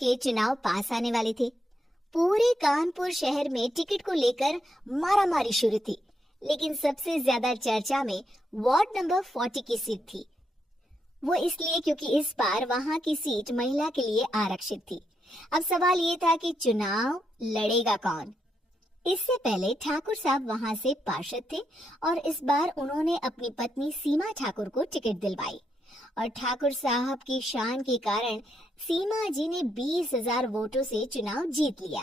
के चुनाव पास आने वाले थे। पूरे कानपुर शहर में टिकट को लेकर मारामारी शुरू थी, लेकिन सबसे ज्यादा चर्चा में वार्ड नंबर 40 की सीट थी। वो इसलिए क्योंकि इस बार वहां की सीट महिला के लिए आरक्षित थी। अब सवाल ये था कि चुनाव लड़ेगा कौन। इससे पहले ठाकुर साहब वहां से पार्षद थे और इस बार उन्होंने अपनी पत्नी सीमा ठाकुर को टिकट दिलवाई और ठाकुर साहब की शान के कारण सीमा जी ने 20,000 वोटों से चुनाव जीत लिया।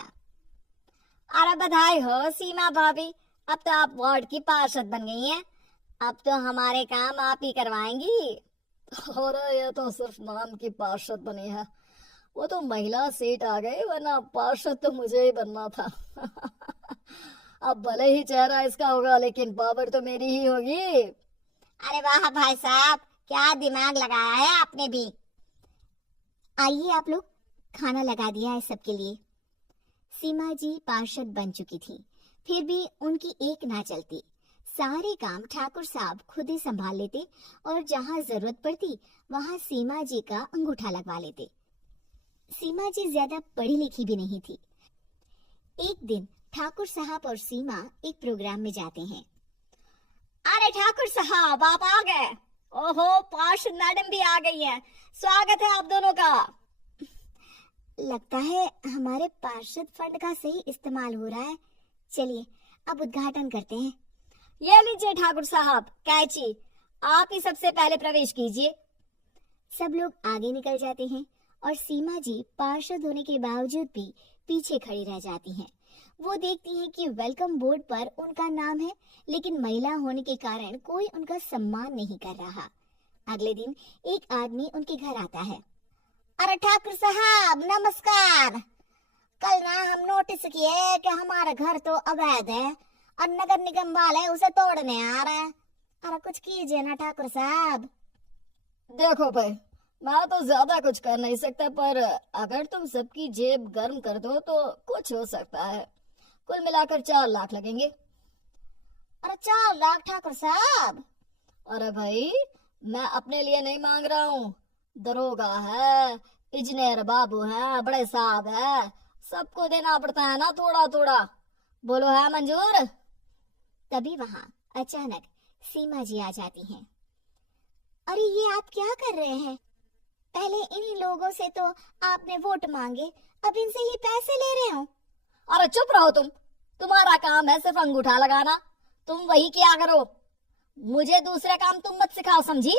अरे बधाई हो सीमा भाभी, अब तो आप वार्ड की पार्षद बन गई हैं। अब तो हमारे काम आप ही करवाएंगी। अरे ये तो सिर्फ नाम की पार्षद बनी है, वो तो महिला सीट आ गई, वरना पार्षद तो मुझे ही बनना था। अब भले ही चेहरा इसका होगा लेकिन पावर तो मेरी ही होगी। अरे वाह भाई साहब, क्या दिमाग लगाया है आपने भी। आइए आप लोग, खाना लगा दिया है सबके लिए। सीमा जी पार्षद बन चुकी थी, फिर भी उनकी एक ना चलती। सारे काम ठाकुर साहब खुद ही संभाल लेते और जहाँ जरूरत पड़ती वहाँ सीमा जी का अंगूठा लगवा लेते। सीमा जी ज्यादा पढ़ी लिखी भी नहीं थी। एक दिन ठाकुर साहब और सीमा एक प्रोग्राम में जाते हैं। अरे ठाकुर साहब, आप आ गए। ओहो, पार्षद मैडम भी आ गई हैं। स्वागत है आप दोनों का। लगता है हमारे पार्षद फंड का सही इस्तेमाल हो रहा है। चलिए अब उद्घाटन करते हैं। ये लीजिए ठाकुर साहब कैची, आप ही सबसे पहले प्रवेश कीजिए। सब लोग आगे निकल जाते हैं और सीमा जी पार्षद होने के बावजूद भी पीछे खड़ी रह जाती हैं। वो देखती हैं कि वेलकम बोर्ड पर उनका नाम है, लेकिन महिला होने के कारण कोई उनका सम्मान नहीं कर रहा। अगले दिन एक आदमी उनके घर आता है। अरे ठाकुर साहब नमस्कार। कल ना हम नोटिस किए कि हमारा घर तो अवैध है और नगर निगम वाले उसे तोड़ने आ रहे हैं। अरे कुछ कीजिए ना ठाकुर साहब। देखो भाई, मैं तो ज्यादा कुछ कर नहीं सकता, पर अगर तुम सबकी जेब गर्म कर दो तो कुछ हो सकता है। कुल मिलाकर 4 लाख लगेंगे। अरे 4 लाख ठाकुर साहब? अरे भाई, मैं अपने लिए नहीं मांग रहा हूँ। दरोगा है, इंजीनियर बाबू है, बड़े साहब है, सबको देना पड़ता है ना थोड़ा थोड़ा। बोलो है मंजूर? तभी वहाँ अचानक सीमा जी आ जाती हैं। अरे ये आप क्या कर रहे हैं? पहले इन्हीं लोगों से तो आपने वोट मांगे, अब इनसे ही पैसे ले रहे हो। अरे चुप रहो तुम, तुम्हारा काम है सिर्फ अंगूठा लगाना, तुम वही किया करो। मुझे दूसरे काम तुम मत सिखाओ, समझी?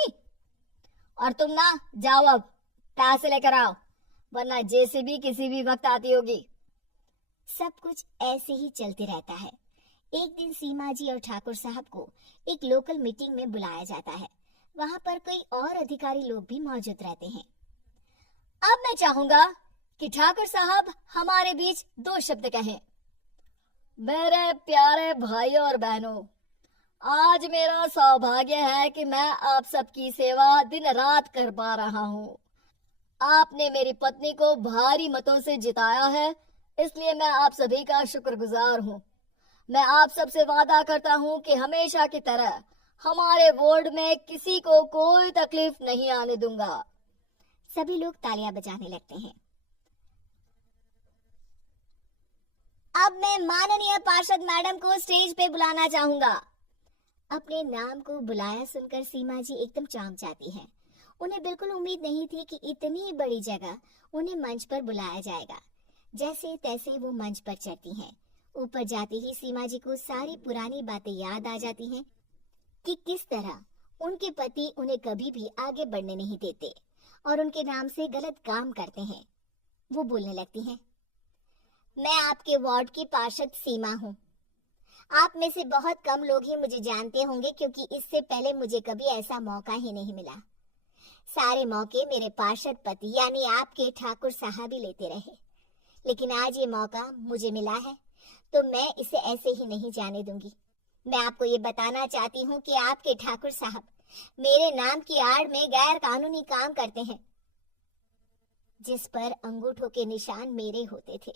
और तुम ना जाओ, अब पैसे लेकर आओ, वरना जेसीबी किसी भी वक्त आती होगी। सब कुछ ऐसे ही चलते रहता है। एक दिन सीमा जी और ठाकुर साहब को एक लोकल मीटिंग में बुलाया जाता है। वहाँ पर कई और अधिकारी लोग भी मौजूद रहते हैं। अब मैं चाहूंगा कि ठाकुर साहब हमारे बीच 2 शब्द कहें। मेरे प्यारे भाइयों और बहनों, आज मेरा सौभाग्य है कि मैं आप सबकी सेवा दिन रात कर पा रहा हूँ। आपने मेरी पत्नी को भारी मतों से जिताया है, इसलिए मैं आप सभी का शुक्रगुजार हूँ। मैं आप सबसे वादा करता हूँ कि हमेशा की तरह हमारे वार्ड में किसी को कोई तकलीफ नहीं आने दूंगा। सभी लोग तालियां बजाने लगते हैं। अब मैं माननीय पार्षद मैडम को स्टेज पे बुलाना चाहूंगा। अपने नाम को बुलाया सुनकर सीमा जी एकदम चौंक जाती हैं। उन्हें बिल्कुल उम्मीद नहीं थी कि इतनी बड़ी जगह उन्हें मंच पर बुलाया जाएगा। जैसे तैसे वो मंच पर चढ़ती हैं। ऊपर जाते ही सीमा जी को सारी पुरानी बातें याद आ जाती हैं कि किस तरह उनके पति उन्हें कभी भी आगे बढ़ने नहीं देते और उनके नाम से गलत काम करते हैं। वो बोलने लगती हैं। मैं आपके वार्ड की पार्षद सीमा हूँ। आप में से बहुत कम लोग ही मुझे जानते होंगे, क्योंकि इससे पहले मुझे कभी ऐसा मौका ही नहीं मिला। सारे मौके मेरे पार्षद पति यानी आपके ठाकुर साहब ही लेते रहे, लेकिन आज ये मौका मुझे मिला है तो मैं इसे ऐसे ही नहीं जाने दूंगी। मैं आपको ये बताना चाहती हूँ कि आपके ठाकुर साहब मेरे नाम की आड़ में गैर कानूनी काम करते हैं, जिस पर अंगूठों के निशान मेरे होते थे।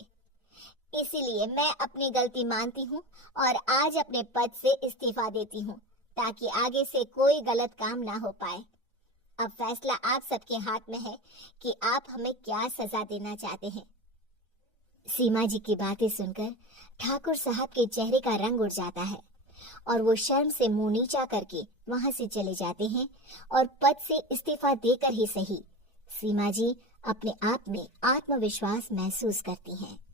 इसीलिए मैं अपनी गलती मानती हूँ और आज अपने पद से इस्तीफा देती हूँ, ताकि आगे से कोई गलत काम ना हो पाए। अब फैसला आप सबके हाथ में है कि आप हमें क्या सजा देना चाहते हैं। सीमा जी की बातें सुनकर ठाकुर साहब के चेहरे का रंग उड़ जाता है और वो शर्म से मुंह नीचा करके वहां से चले जाते हैं और पद से इस्तीफा देकर ही सही सीमा जी अपने आप में आत्मविश्वास महसूस करती हैं।